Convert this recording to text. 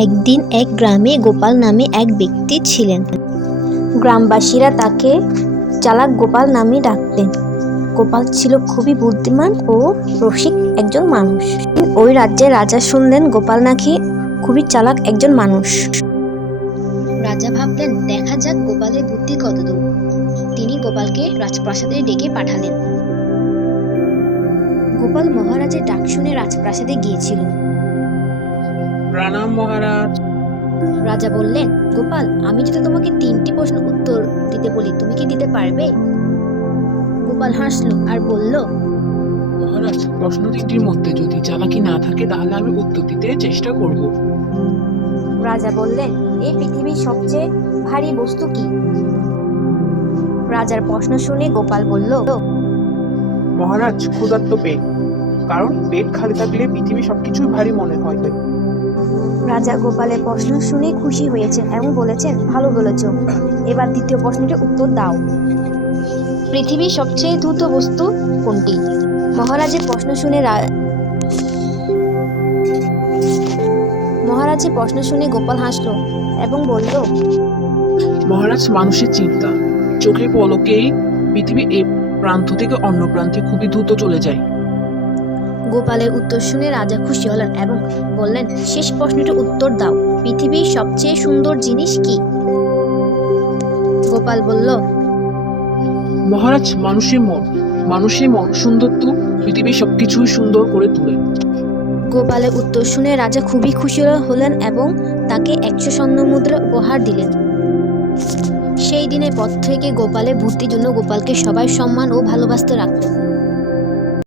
একদিন এক গ্রামে গোপাল নামে এক ব্যক্তি ছিলেন। গ্রামবাসীরা তাকে চালাক গোপাল নামে ডাকতেন। গোপাল ছিল খুবই বুদ্ধিমান ও রসিক একজন মানুষ। ওই রাজ্যের রাজা শুনলেন গোপাল নাকি খুবই চালাক একজন মানুষ। রাজা ভাবলেন, দেখা যাক গোপালের বুদ্ধি কতদূর। তিনি গোপালকে রাজপ্রাসাদে ডেকে পাঠালেন। গোপাল মহারাজের ডাক শুনে রাজপ্রাসাদে গিয়েছিল। প্রণাম মহারাজ। রাজা বললেন, গোপাল, আমি যদি তোমাকে 3টি প্রশ্ন উত্তর দিতে বলি, তুমি কি দিতে পারবে? গোপাল হাসলো আর বলল, মহারাজ, প্রশ্ন তিনটির মধ্যে যদি চালাকি না থাকে তাহলে আমি উত্তর দিতে চেষ্টা করব। রাজা বললেন, এই পৃথিবীর সবচেয়ে ভারী বস্তু কি? রাজার প্রশ্ন শুনে গোপাল বলল, মহারাজ, ক্ষুধার্ত পেট। কারণ পেট খালি থাকলে পৃথিবী সবকিছুই ভারী মনে হয়। রাজা গোপালের প্রশ্ন শুনে খুশি হয়েছেন এবং বলেছেন, ভালো বলেছ। এবার দ্বিতীয় প্রশ্নটির উত্তর দাও। পৃথিবীর সবচেয়ে দ্রুত বস্তু কোনটি? মহারাজের প্রশ্ন শুনে গোপাল হাসলো এবং বলল, মহারাজ, মানুষের চিন্তা। চোখের পলকেই পৃথিবী এই প্রান্ত থেকে অন্য প্রান্তে খুবই দ্রুত চলে যায়। গোপালের উত্তর শুনে রাজা খুশি হলেন এবং বললেন, শেষ প্রশ্নটির উত্তর দাও। পৃথিবীর সবচেয়ে সুন্দর জিনিস কি? গোপাল বলল, মহারাজ, মানুষের মন সুন্দর তো পৃথিবী সবকিছুই সুন্দর করে তোলে। গোপালের উত্তর শুনে রাজা খুবই খুশি হলেন এবং তাকে 100 স্বর্ণমুদ্রা উপহার দিলেন। সেই দিনের পর থেকে গোপালের বুদ্ধির জন্য গোপালকে সবাই সম্মান ও ভালোবাসতে রাখত।